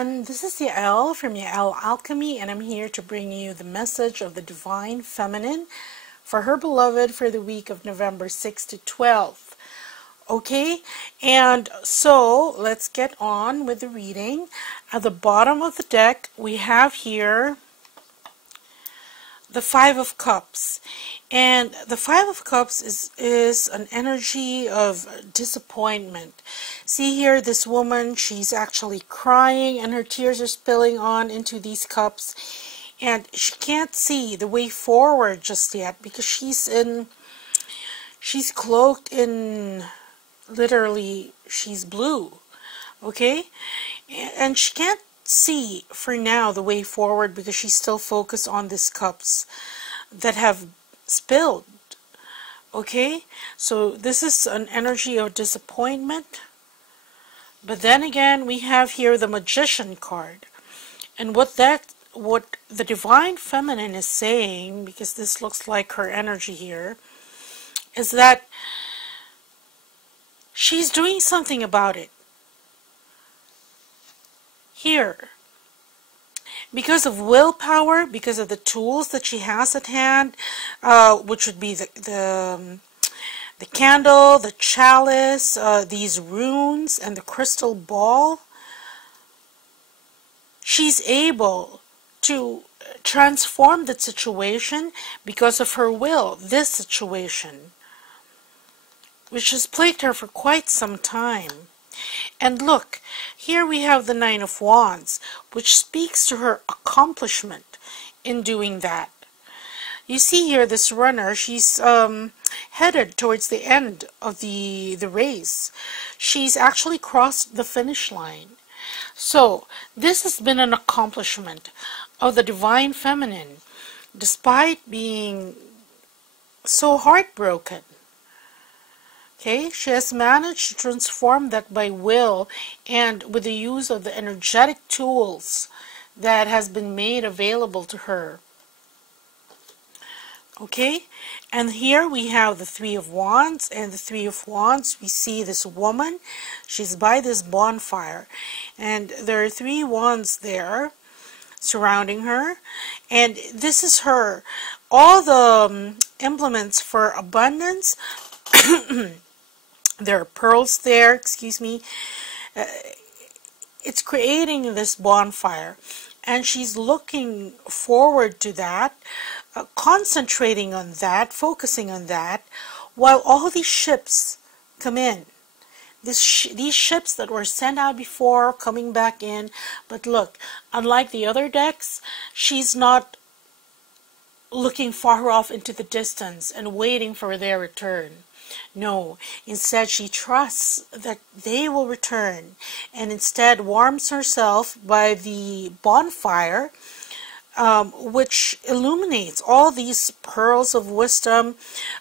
everyone, this is Yael from Yael Alchemy, and I'm here to bring you the message of the Divine Feminine for her beloved for the week of November 6th to 12th. Okay, and so let's get on with the reading. At the bottom of the deck, we have here the Five of Cups, and the Five of Cups is an energy of disappointment. See here, this woman, she's actually crying and her tears are spilling on into these cups, and she can't see the way forward just yet because she's cloaked in, literally, she's blue, okay, and she can't see for now the way forward because she's still focused on these cups that have spilled. Okay, so this is an energy of disappointment. But then again, we have here the Magician card, and what the Divine Feminine is saying, because this looks like her energy here, is that she's doing something about it. Here, because of willpower, because of the tools that she has at hand, which would be the candle, the chalice, these runes, and the crystal ball, she's able to transform the situation because of her will, this situation, which has plagued her for quite some time. And look, here we have the Nine of Wands, which speaks to her accomplishment in doing that. You see here this runner, she's headed towards the end of the race. She's actually crossed the finish line. So this has been an accomplishment of the Divine Feminine, despite being so heartbroken. Okay, she has managed to transform that by will and with the use of the energetic tools that has been made available to her. Okay, and here we have the Three of Wands, and the Three of Wands, we see this woman, she's by this bonfire, and there are three wands there surrounding her, and this is her, all the implements for abundance. There are pearls there, excuse me. It's creating this bonfire, and she's looking forward to that, concentrating on that, focusing on that, while all these ships come in. These ships that were sent out before coming back in, but look, unlike the other decks, she's not looking far off into the distance and waiting for their return. No, instead she trusts that they will return, and instead warms herself by the bonfire, which illuminates all these pearls of wisdom,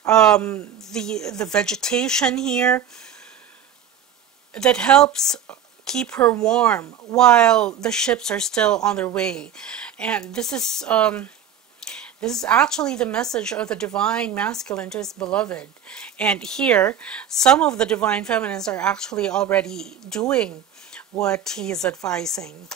the vegetation here, that helps keep her warm while the ships are still on their way. And this is actually the message of the Divine Masculine to his beloved. And here, some of the Divine Feminines are actually already doing what he is advising.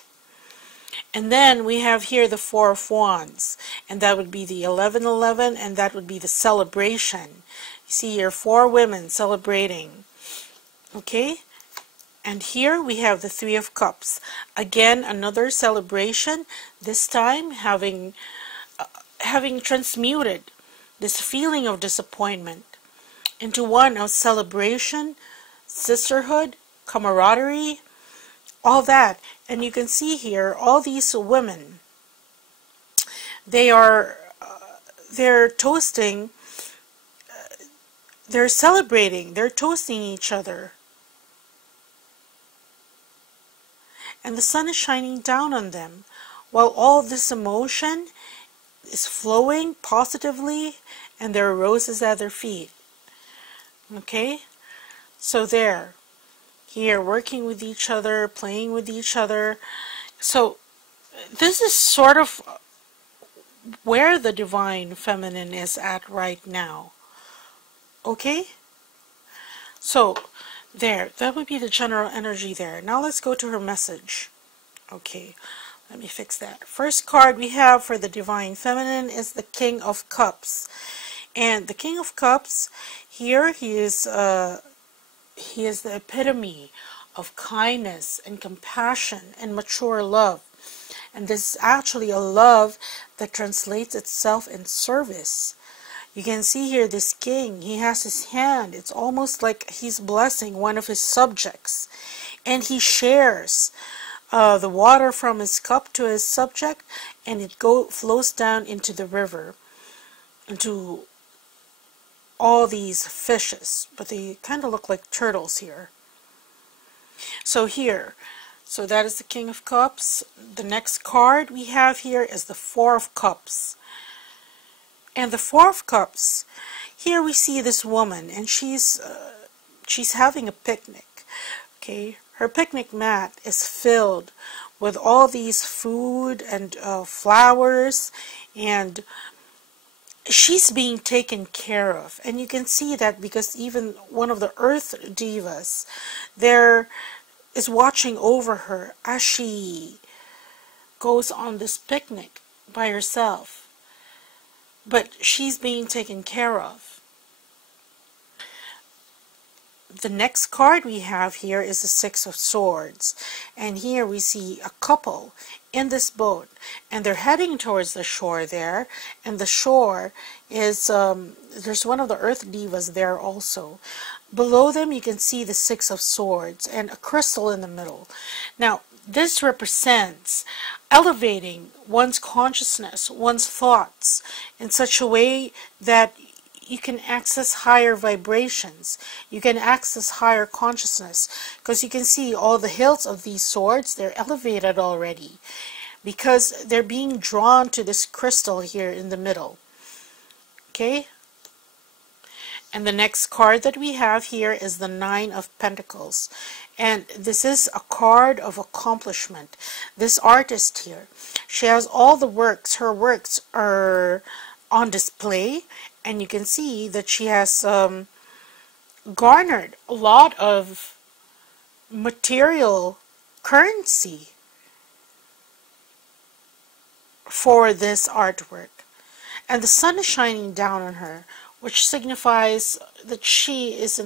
And then we have here the Four of Wands, and that would be the 1111, and that would be the celebration. You see here, four women celebrating. Okay? And here we have the Three of Cups. Again, another celebration, this time having transmuted this feeling of disappointment into one of celebration, sisterhood, camaraderie, all that. And you can see here all these women, they're toasting, they're celebrating, they're toasting each other, and the sun is shining down on them while all this emotion is flowing positively, and there are roses at their feet. Okay, so there, here, working with each other, playing with each other. So this is sort of where the Divine Feminine is at right now. Okay, so there, that would be the general energy there. Now let's go to her message. Okay, let me fix that. First card we have for the Divine Feminine is the King of Cups. And the King of Cups, here he is the epitome of kindness and compassion and mature love. And this is actually a love that translates itself in service. You can see here this king, he has his hand. It's almost like he's blessing one of his subjects. And he shares the water from his cup to his subject, and it flows down into the river, into all these fishes. But they kind of look like turtles here. So that is the King of Cups. The next card we have here is the Four of Cups. And the Four of Cups, here we see this woman, and she's having a picnic. Okay, her picnic mat is filled with all these food and flowers, and she's being taken care of. And you can see that because even one of the Earth Divas there is watching over her as she goes on this picnic by herself. But she's being taken care of. The next card we have here is the Six of Swords. And here we see a couple in this boat. And they're heading towards the shore there. And the shore is, there's one of the Earth Divas there also. Below them you can see the Six of Swords and a crystal in the middle. Now, this represents elevating one's consciousness, one's thoughts, in such a way that you can access higher vibrations. You can access higher consciousness. Because you can see all the hilts of these swords, they're elevated already. Because they're being drawn to this crystal here in the middle. Okay? And the next card that we have here is the Nine of Pentacles. And this is a card of accomplishment. This artist here, she has all the works. Her works are on display. And you can see that she has garnered a lot of material currency for this artwork. And the sun is shining down on her, which signifies that she is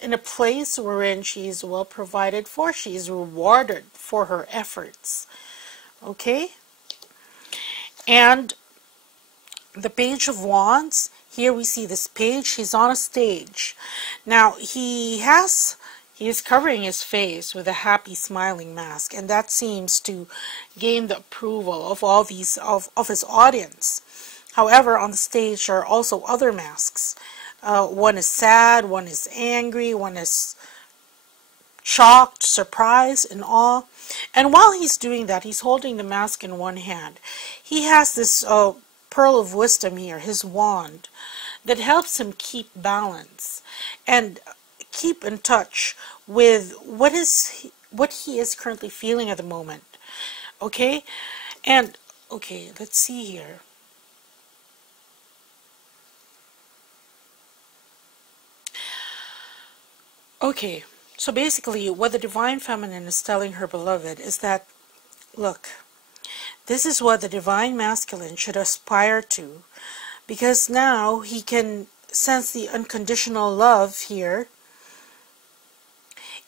in a place wherein she is well provided for. She is rewarded for her efforts. Okay? And the Page of Wands, here we see this page. He's on a stage. Now, he is covering his face with a happy smiling mask, and that seems to gain the approval of all these of his audience. However, on the stage there are also other masks. One is sad, one is angry, one is shocked, surprised, and awe. And while he's doing that, he's holding the mask in one hand. He has this pearl of wisdom here, his wand, that helps him keep balance and keep in touch with what he is currently feeling at the moment. Okay? And okay, let's see here. Okay, so basically what the Divine Feminine is telling her beloved is that, look, this is what the Divine Masculine should aspire to, because now he can sense the unconditional love here.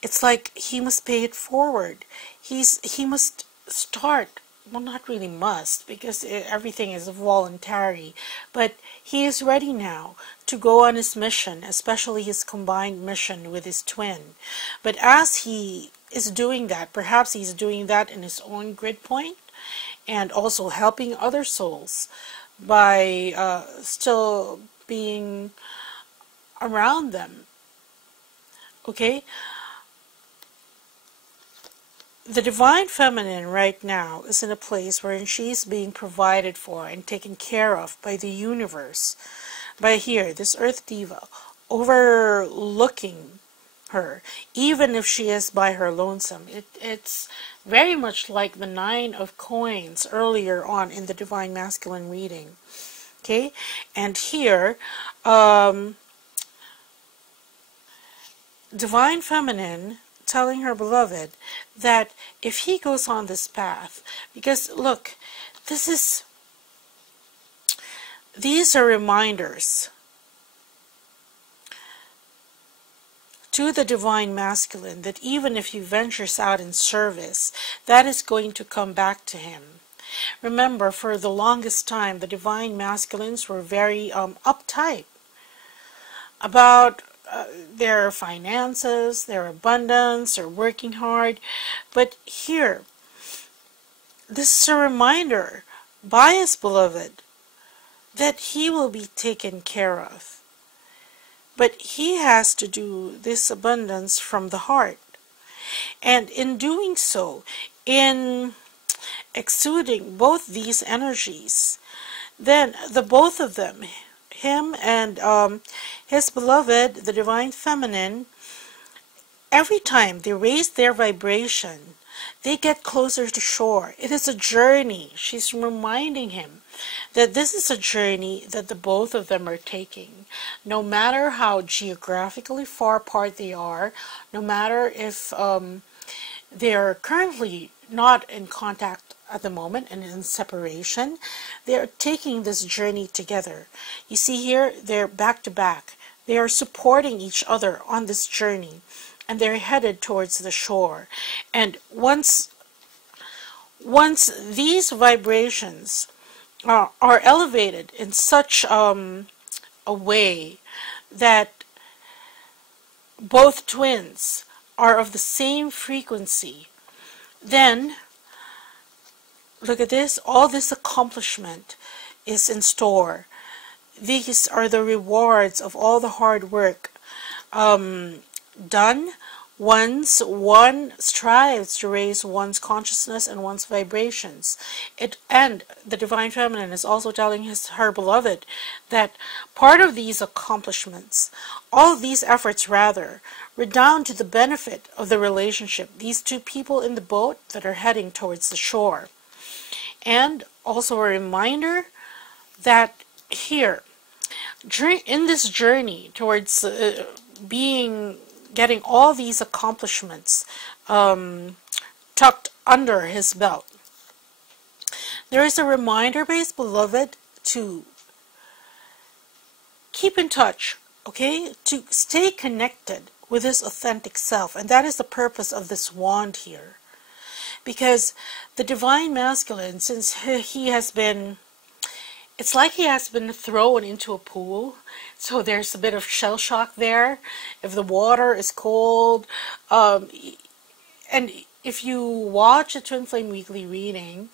It's like he must pay it forward. He must start, well, not really must, because everything is voluntary, but he is ready now to go on his mission, especially his combined mission with his twin. But as he is doing that, perhaps he's doing that in his own grid point, and also helping other souls by still being around them. Okay? The Divine Feminine right now is in a place wherein she's being provided for and taken care of by the universe. By here, this Earth Diva, overlooking her, even if she is by her lonesome. It's very much like the Nine of Coins earlier on in the Divine Masculine reading. Okay? And here, Divine Feminine telling her beloved that if he goes on this path, because look, these are reminders to the Divine Masculine that even if he ventures out in service, that is going to come back to him. Remember, for the longest time, the Divine Masculines were very uptight about their finances, their abundance, their working hard. But here, this is a reminder by his beloved that he will be taken care of. But he has to do this abundance from the heart. And in doing so, in exuding both these energies, then the both of them, him and his beloved, the Divine Feminine, every time they raise their vibration, they get closer to shore. It is a journey. She's reminding him that this is a journey that the both of them are taking. No matter how geographically far apart they are, no matter if they are currently not in contact at the moment and in separation, they are taking this journey together. You see here, they're back to back. They are supporting each other on this journey, and they're headed towards the shore. And once these vibrations are elevated in such a way that both twins are of the same frequency, then look at this, all this accomplishment is in store. These are the rewards of all the hard work done once one strives to raise one's consciousness and one's vibrations. And the Divine Feminine is also telling her beloved that part of these accomplishments, all of these efforts rather, redound to the benefit of the relationship, these two people in the boat that are heading towards the shore. And also a reminder that here, in this journey towards getting all these accomplishments tucked under his belt, there is a reminder by his beloved to keep in touch, okay, to stay connected with his authentic self. And that is the purpose of this wand here, because the Divine Masculine, since he has been, it's like he has been thrown into a pool, so there's a bit of shell shock there. If the water is cold, and if you watch a Twin Flame Weekly reading,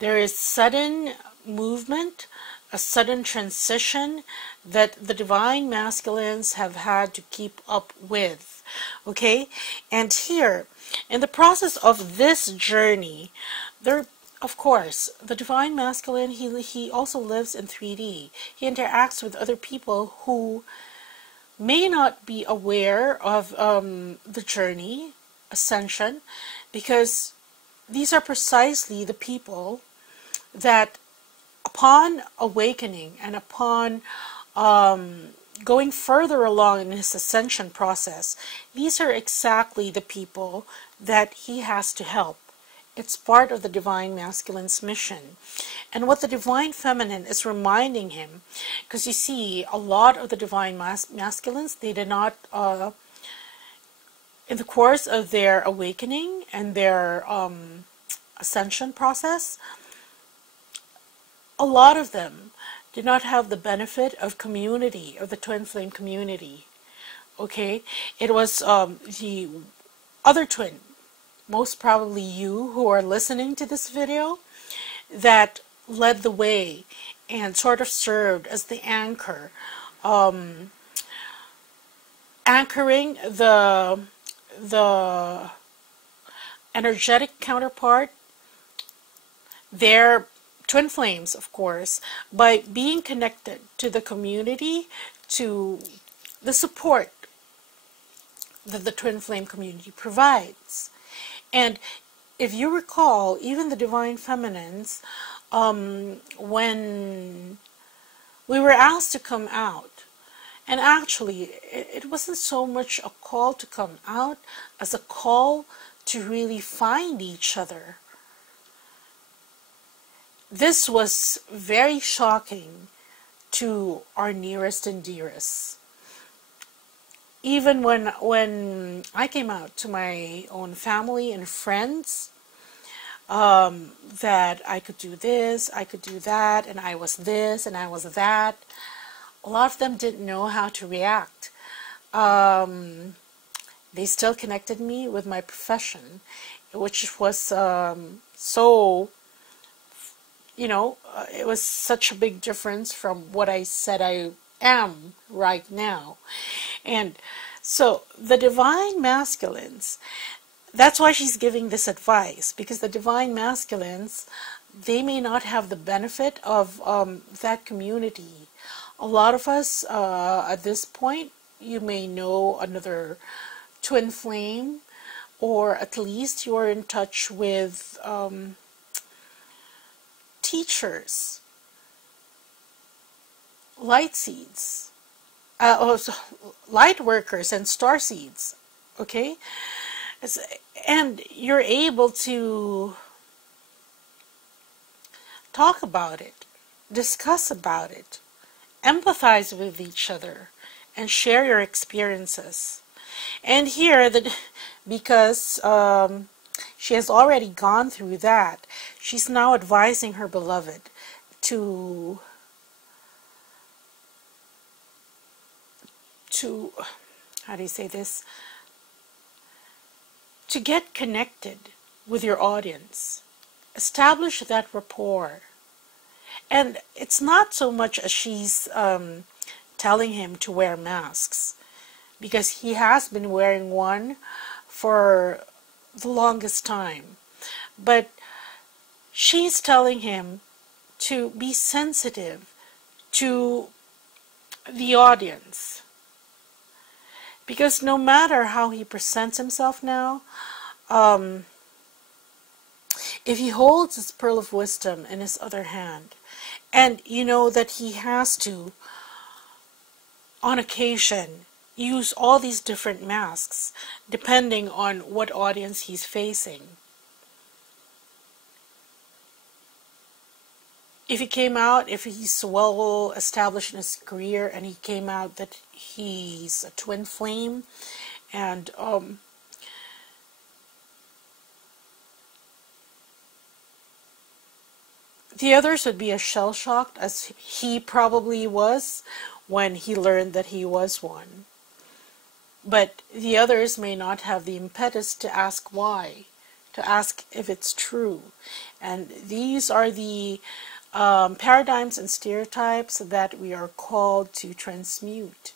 there is sudden movement, a sudden transition that the Divine Masculines have had to keep up with. Okay? And here, in the process of this journey, of course, the Divine Masculine, he also lives in 3D. He interacts with other people who may not be aware of the journey, ascension, because these are precisely the people that upon awakening and upon going further along in his ascension process, these are exactly the people that he has to help. It's part of the Divine Masculine's mission. And what the Divine Feminine is reminding him, because you see, a lot of the Divine Masculines, they did not, in the course of their awakening and their ascension process, a lot of them did not have the benefit of community, of the Twin Flame community. Okay? It was the other twin, most probably you who are listening to this video, that led the way and sort of served as the anchor, anchoring the energetic counterpart, their twin flames, of course, by being connected to the community, to the support that the twin flame community provides. And if you recall, even the Divine Feminines, when we were asked to come out And actually, it wasn't so much a call to come out as a call to really find each other. This was very shocking to our nearest and dearest. Even when I came out to my own family and friends, that I could do this, I could do that, and I was this, and I was that, a lot of them didn't know how to react. They still connected me with my profession, which was so, it was such a big difference from what I said I am right now. And so the divine masculines, that's why she's giving this advice, because the divine masculines, they may not have the benefit of that community. A lot of us at this point, you may know another twin flame, or at least you're in touch with teachers, light seeds, light workers and star seeds, okay? And you're able to talk about it, discuss about it, empathize with each other, and share your experiences. And here, because she has already gone through that, she's now advising her beloved to how do you say this? To get connected with your audience. Establish that rapport. And it's not so much as she's telling him to wear masks, because he has been wearing one for the longest time. But she's telling him to be sensitive to the audience. Because no matter how he presents himself now, if he holds his pearl of wisdom in his other hand, and you know that he has to, on occasion, use all these different masks, depending on what audience he's facing. If he came out, if he's well established in his career, and he came out that he's a twin flame, and the others would be as shell-shocked as he probably was when he learned that he was one. But the others may not have the impetus to ask why, to ask if it's true. And these are the paradigms and stereotypes that we are called to transmute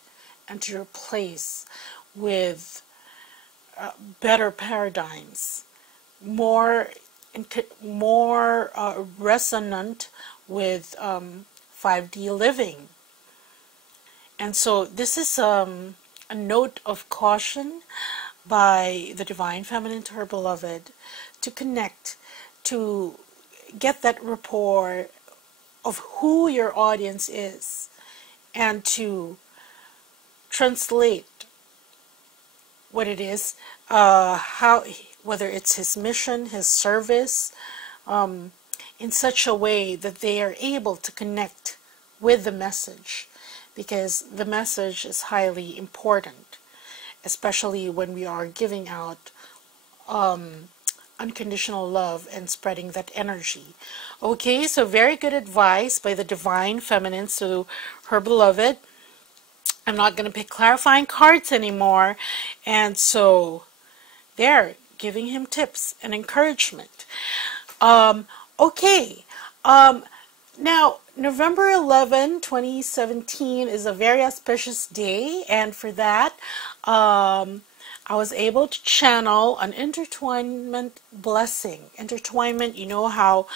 and to replace with better paradigms, more resonant with 5D living. And so this is a note of caution by the Divine Feminine to her beloved to connect, to get that rapport of who your audience is, and to translate what it is, whether it's his mission, his service, in such a way that they are able to connect with the message, because the message is highly important, especially when we are giving out unconditional love and spreading that energy. Okay, so very good advice by the Divine Feminine to her beloved. I'm not going to pick clarifying cards anymore, and so they're giving him tips and encouragement. Okay, now November 11, 2017 is a very auspicious day, and for that I was able to channel an intertwinement blessing. Intertwinement, you know how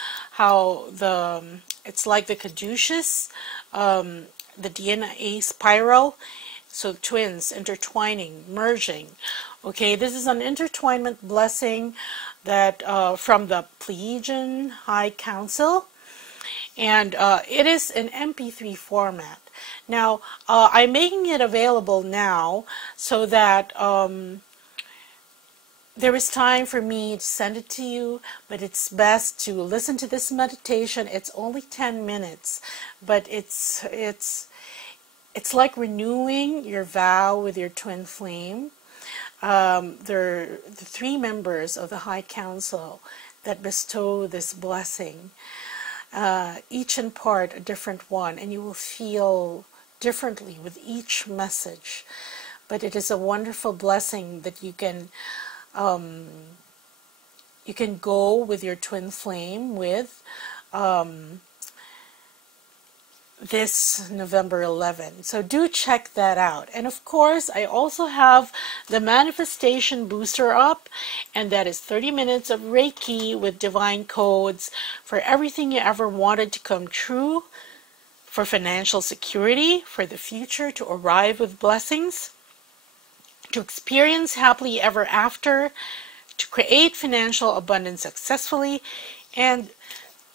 it's like the caduceus, the DNA spiral, so twins intertwining, merging. Okay, this is an intertwinement blessing that from the Pleiadian High Council, and it is an MP3 format. Now, I'm making it available now so that there is time for me to send it to you, but it's best to listen to this meditation. It's only 10 minutes, but it's like renewing your vow with your twin flame. They're the three members of the High Council that bestow this blessing, each in part a different one, and you will feel differently with each message. But it is a wonderful blessing that you can go with your twin flame with this November 11. So do check that out. And of course, I also have the Manifestation Booster up, and that is 30 minutes of Reiki with divine codes for everything you ever wanted to come true, for financial security, for the future to arrive with blessings, to experience happily ever after, to create financial abundance successfully, and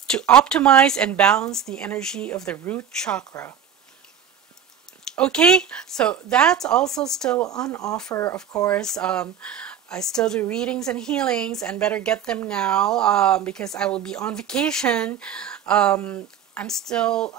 to optimize and balance the energy of the root chakra. Okay, so that's also still on offer, of course. I still do readings and healings, and better get them now because I will be on vacation. I still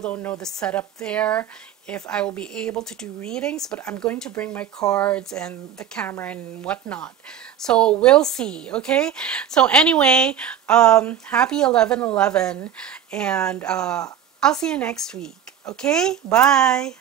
don't know the setup there, if I will be able to do readings, but I'm going to bring my cards and the camera and whatnot. So we'll see, okay? So anyway, happy 11/11, and I'll see you next week, okay? Bye!